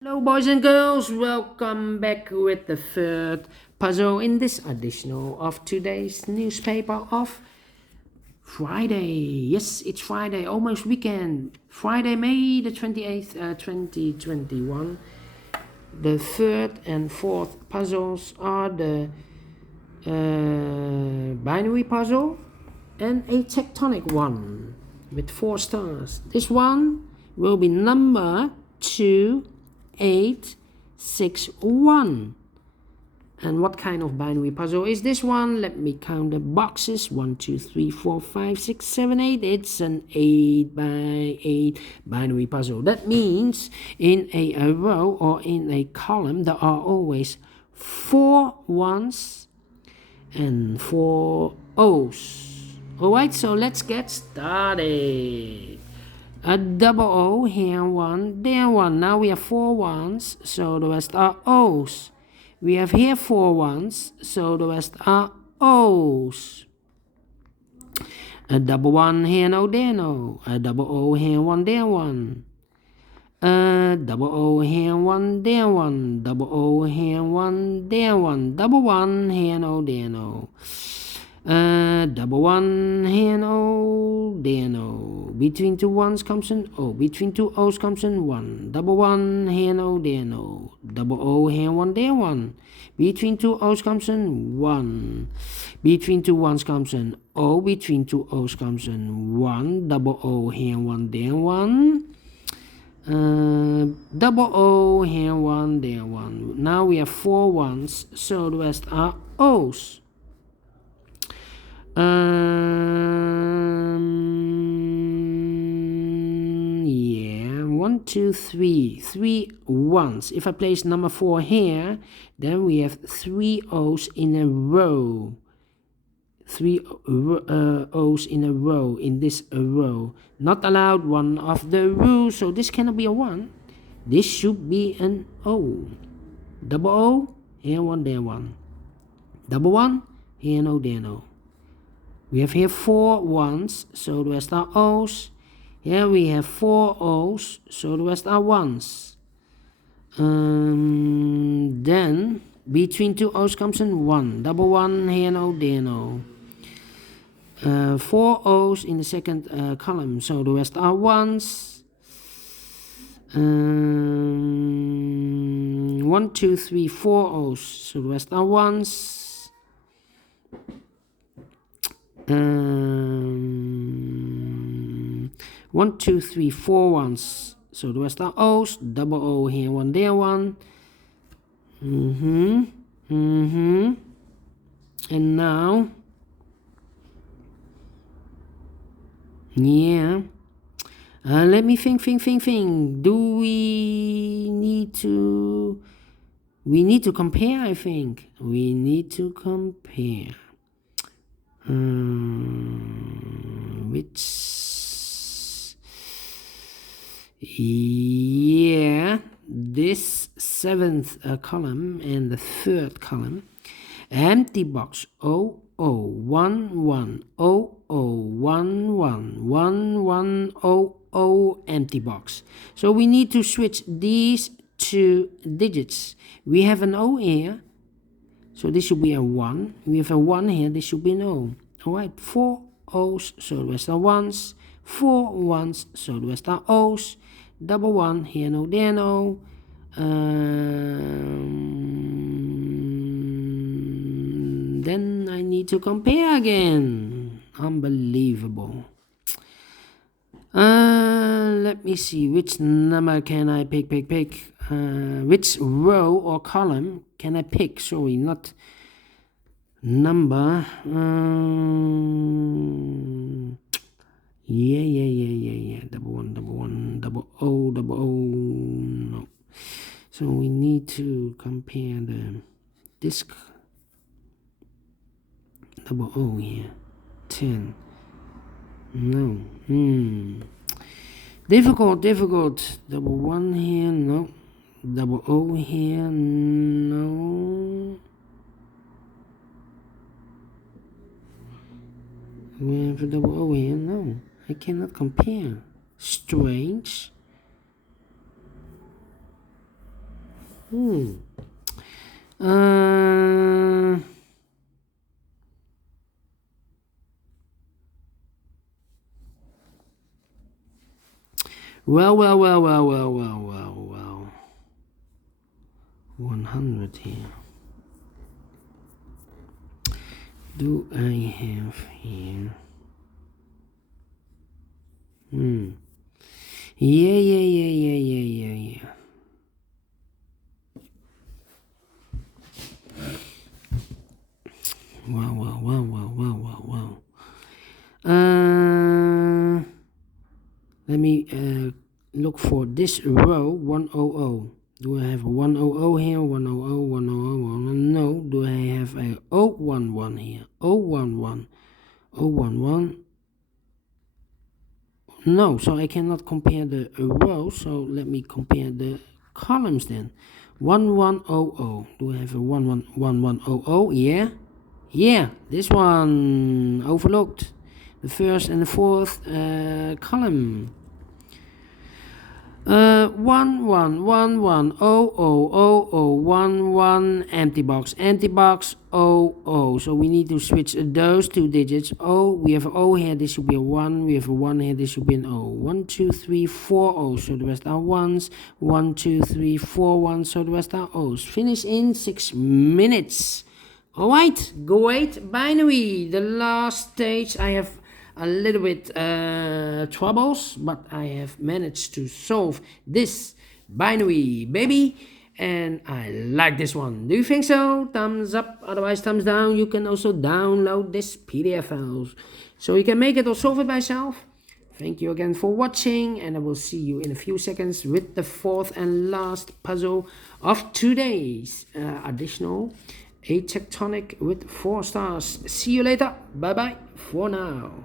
Hello boys and girls, welcome back with the third puzzle in this edition of today's newspaper of Friday. Yes, it's Friday, almost weekend. Friday, May the 28th, 2021. The third and fourth puzzles are the binary puzzle and a tectonic one with 4 stars. This one will be number 2861. And what kind of binary puzzle is this one? Let me count the boxes. 1, 2, 3, 4, 5, 6, 7, 8. It's an 8 by 8 binary puzzle. That means in a row or in a column there are always 4 ones and 4 O's. Alright, so let's get started. A double O, here one, there one. Now we have 4 ones, so the rest are O's. We have here 4 ones, so the rest are O's. A double 1, here no, there no. A double O, here 1, there 1. A double O, here 1, there 1. Double O, here 1, there 1. Double 1, here no, there no. Double 1, here no, there no. Between 2 ones comes an O. Between 2 O's comes an 1. Double 1, here no, there no. Double O, here 1, there 1. Between 2 O's comes an 1. Between 2 ones comes an O. Between 2 O's comes an 1. Double O, here 1, there 1. Double O, here 1, there 1. Now we have 4 ones, so the rest are O's. Yeah, 1, 2, 3, 3 ones. If I place number 4 here, then we have 3 O's in a row. 3 O's in a row, in this row. Not allowed, one of the rules, so this cannot be a 1. This should be an O. Double O, here 1, there 1. Double 1, here no, there no. We have here 4 ones, so the rest are O's. Here we have 4 O's, so the rest are 1's. Then between 2 O's comes an 1. Double 1, here no, there no. 4 O's in the second column, so the rest are 1's. 1, 2, 3, 4 O's, so the rest are 1's. 1, 2, 3, 4 ones, so the rest are O's. Double O, here 1, there 1. And now, yeah, let me think. Do we need to, compare, I think. We need to compare. Yeah, this 7th column and the 3rd column. Empty box 0, 0, 1, 1, 0, 0, 1, 1, 1, 1, 0, 0, empty box. So we need to switch these 2 digits. We have an O here, so this should be a 1. We have a 1 here, this should be an O. Alright, 4 O's, so the rest are 1's. 4 1's, so the rest are O's. Double 1, here no, there no. Then I need to compare again. Unbelievable. Let me see, which number can I pick? Which row or column can I pick? Sorry, not number. Yeah. Double 1, double O. No. So we need to compare the disc. Double O here. 10. No. Difficult. Double 1 here. No. Double O here. No. We have a double O here. No. I cannot compare. Strange. Well. 100 here. Do I have here? Yeah. Wow. Let me look for this row, 100. Do I have a 100 here? 100. No. Do I have a 011 here? 011. No, so I cannot compare the rows, so let me compare the columns then. 1100. Do I have a 1100? Yeah, this one overlooked. The first and the fourth column. 11110011 empty box 00. So we need to switch those two digits. We have O here, this should be a 1. We have a 1 here, this should be an O. 1 2 3 4 O's, so the rest are 1s. 1 2 3 4 1s, so the rest are O's. Finish in 6 minutes. Alright, great binary. The last stage I have a little bit troubles, but I have managed to solve this binary baby, and I like this one. Do you think so? Thumbs up, otherwise thumbs down. You can also download this PDF files so you can make it or solve it by yourself. Thank you again for watching, and I will see you in a few seconds with the fourth and last puzzle of today's additional a tectonic with 4 stars. See you later. Bye bye for now.